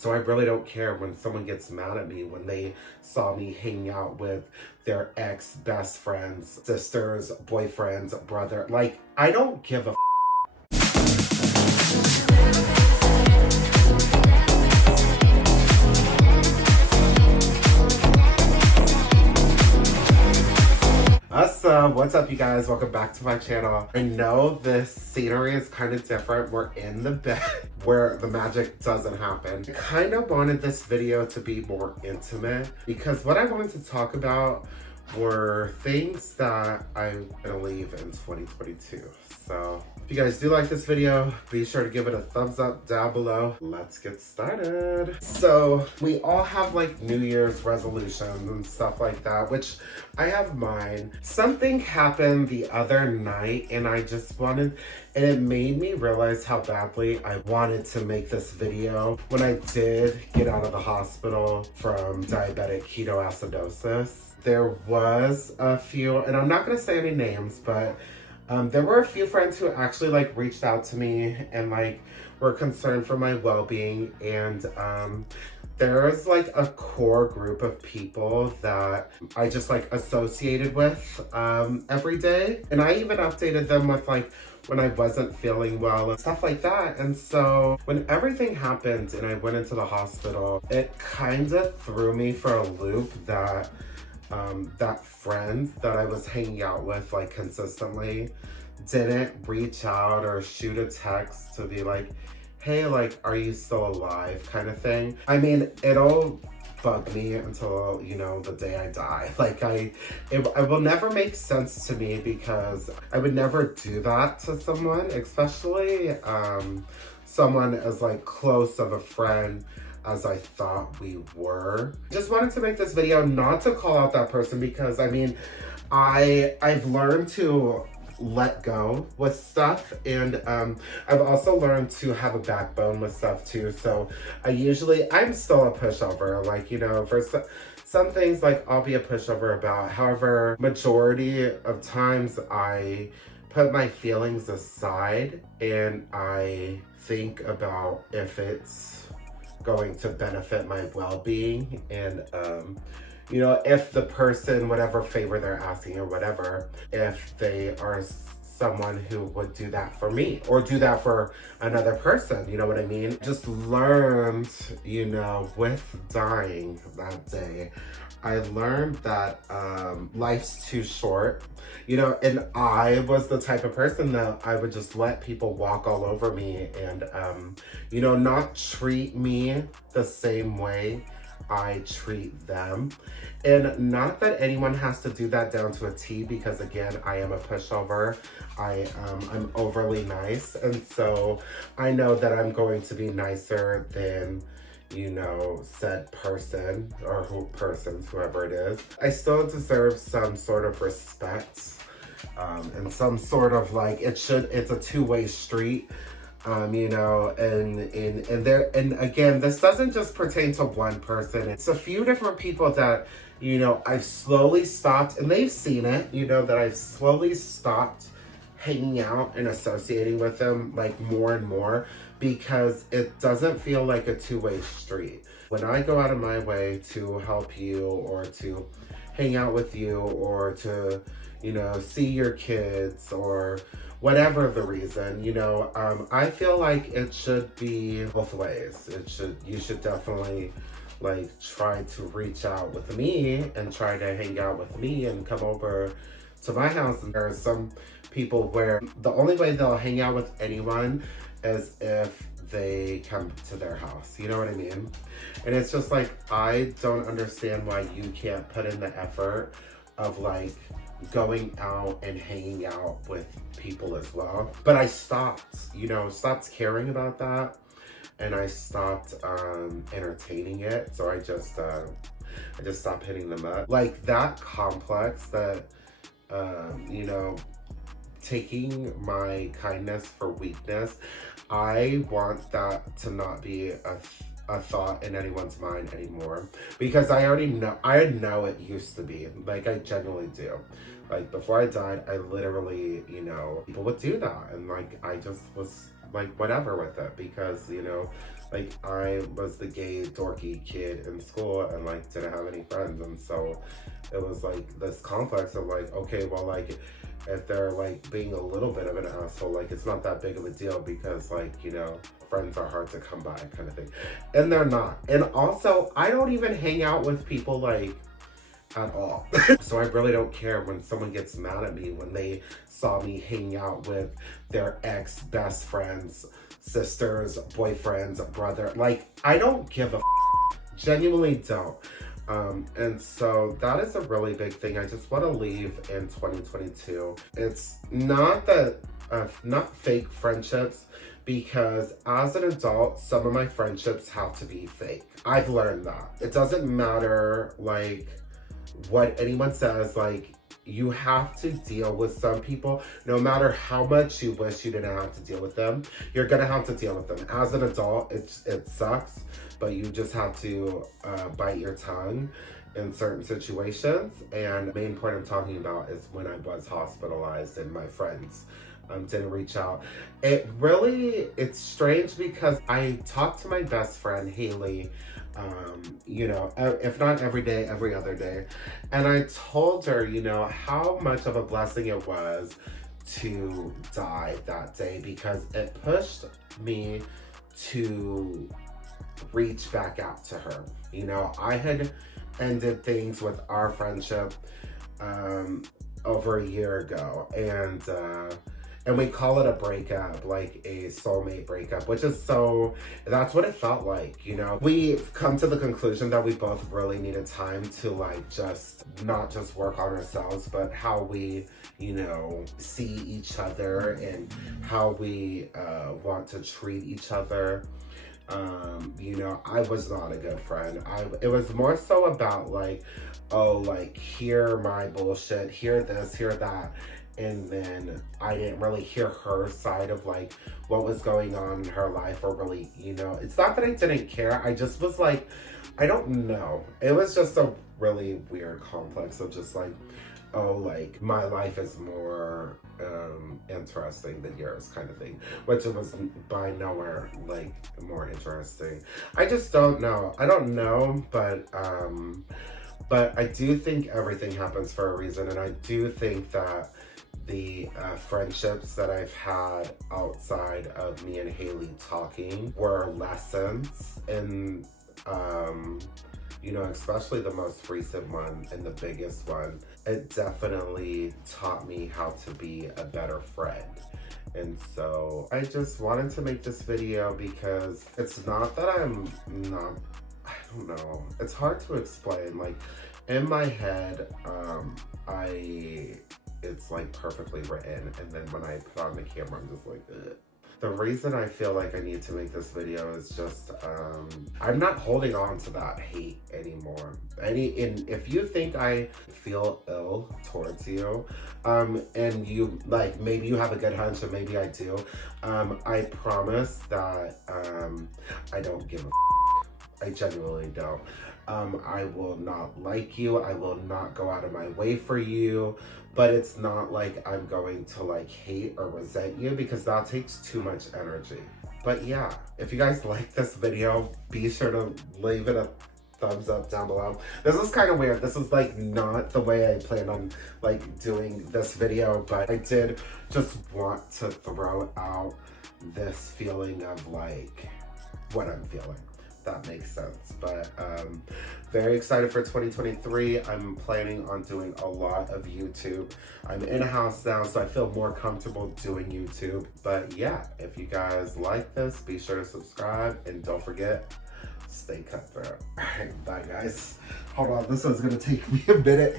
So I really don't care when someone gets mad at me when they saw me hanging out with their ex best friends, sisters, boyfriends, brother. Like, I don't give a what's up, you guys? Welcome back to my channel. I know this scenery is kind of different. We're in the bed where the magic doesn't happen. I kind of wanted this video to be more intimate because what I wanted to talk about were things that I'm gonna leave in 2022. So if you guys do like this video, be sure to give it a thumbs up down below. Let's get started. So we all have like New Year's resolutions and stuff like that, which I have mine. Something happened the other night and and it made me realize how badly I wanted to make this video when I did get out of the hospital from diabetic ketoacidosis. There was a few, and I'm not gonna say any names, but there were a few friends who actually like reached out to me and like were concerned for my well-being, and there's like a core group of people that I just like associated with every day, and I even updated them with like when I wasn't feeling well and stuff like that. And so when everything happened and I went into the hospital, it kind of threw me for a loop that that friend that I was hanging out with like consistently didn't reach out or shoot a text to be like, hey, like, are you still alive, kind of thing. I mean, it'll bug me until, you know, the day I die. Like, it will never make sense to me because I would never do that to someone, especially someone as like close of a friend as I thought we were. Just wanted to make this video not to call out that person because I mean, I've learned to let go with stuff, and I've also learned to have a backbone with stuff too. So I'm still a pushover, like, you know, for some things like I'll be a pushover about. However, majority of times I put my feelings aside and I think about if it's going to benefit my well-being, and you know, if the person, whatever favor they're asking or whatever, if they are someone who would do that for me or do that for another person, you know what I mean? Just learned, you know, with dying that day, I learned that life's too short, you know, and I was the type of person that I would just let people walk all over me and, you know, not treat me the same way I treat them. And not that anyone has to do that down to a T, because again, I am a pushover. I'm overly nice. And so I know that I'm going to be nicer than, you know, said person or whoever it is. I still deserve some sort of respect and some sort of like, it's a two-way street. You know, and again, this doesn't just pertain to one person. It's a few different people that, you know, I've slowly stopped, and they've seen it, you know, that I've slowly stopped hanging out and associating with them like more and more, because it doesn't feel like a two-way street. When I go out of my way to help you or to hang out with you or to, you know, see your kids or whatever the reason, you know, I feel like it should be both ways. You should definitely like try to reach out with me and try to hang out with me and come over to my house. And there are some people where the only way they'll hang out with anyone is if they come to their house, you know what I mean? And it's just like, I don't understand why you can't put in the effort of like going out and hanging out with people as well. But I stopped, you know, stopped caring about that, and I stopped entertaining it. So I just stopped hitting them up. Like that complex that, you know, taking my kindness for weakness, I want that to not be a thought in anyone's mind anymore, because I know it used to be. Like, I genuinely do. Like, before I died, I literally, you know, people would do that, and like I just was like whatever with it, because, you know, Like, I was the gay, dorky kid in school and, like, didn't have any friends. And so it was, like, this complex of, like, okay, well, like, if they're, like, being a little bit of an asshole, like, it's not that big of a deal because, like, you know, friends are hard to come by kind of thing. And they're not. And also, I don't even hang out with people, like, at all. So I really don't care when someone gets mad at me when they saw me hanging out with their ex best friends, sisters, boyfriends, brother. Like, I don't give a genuinely don't. And so that is a really big thing I just want to leave in 2022. It's not that, not fake friendships, because as an adult, some of my friendships have to be fake. I've learned that. It doesn't matter, like, what anyone says, like, you have to deal with some people. No matter how much you wish you didn't have to deal with them, you're gonna have to deal with them. As an adult, it sucks, but you just have to bite your tongue in certain situations. And the main point I'm talking about is when I was hospitalized and my friends didn't reach out. It's strange because I talked to my best friend, Haley, you know, if not every day, every other day. And I told her, you know, how much of a blessing it was to die that day because it pushed me to reach back out to her. You know, I had ended things with our friendship over a year ago, and we call it a breakup, like a soulmate breakup, which is that's what it felt like, you know? We've come to the conclusion that we both really needed time to, like, not just work on ourselves, but how we, you know, see each other and how we want to treat each other. You know, I was not a good friend. It was more so about, like, oh, like, hear my bullshit, hear this, hear that. And then I didn't really hear her side of, like, what was going on in her life, or really, you know, it's not that I didn't care. I just was like, I don't know. It was just a really weird complex of just like, oh, like, my life is more interesting than yours kind of thing, which it was by nowhere, like, more interesting. I just don't know. I don't know, but I do think everything happens for a reason, and I do think that the friendships that I've had outside of me and Haley talking were lessons, and you know, especially the most recent one and the biggest one, it definitely taught me how to be a better friend. And so I just wanted to make this video because it's not that I don't know, it's hard to explain. Like, in my head, it's like perfectly written, and then when I put on the camera, I'm just like, ugh. The reason I feel like I need to make this video is just, I'm not holding on to that hate anymore. If you think I feel ill towards you, and you, like, maybe you have a good hunch, and maybe I do, I promise that, I don't give a I genuinely don't. I will not like you. I will not go out of my way for you. But it's not like I'm going to, like, hate or resent you, because that takes too much energy. But yeah, if you guys like this video, be sure to leave it a thumbs up down below. This is kind of weird. This is, like, not the way I planned on, like, doing this video, but I did just want to throw out this feeling of, like, what I'm feeling. That makes sense. But very excited for 2023. I'm planning on doing a lot of YouTube. I'm in a house now, so I feel more comfortable doing YouTube. But yeah, if you guys like this, be sure to subscribe, and don't forget, stay cutthroat. All right, bye guys. Hold on, this one's gonna take me a minute.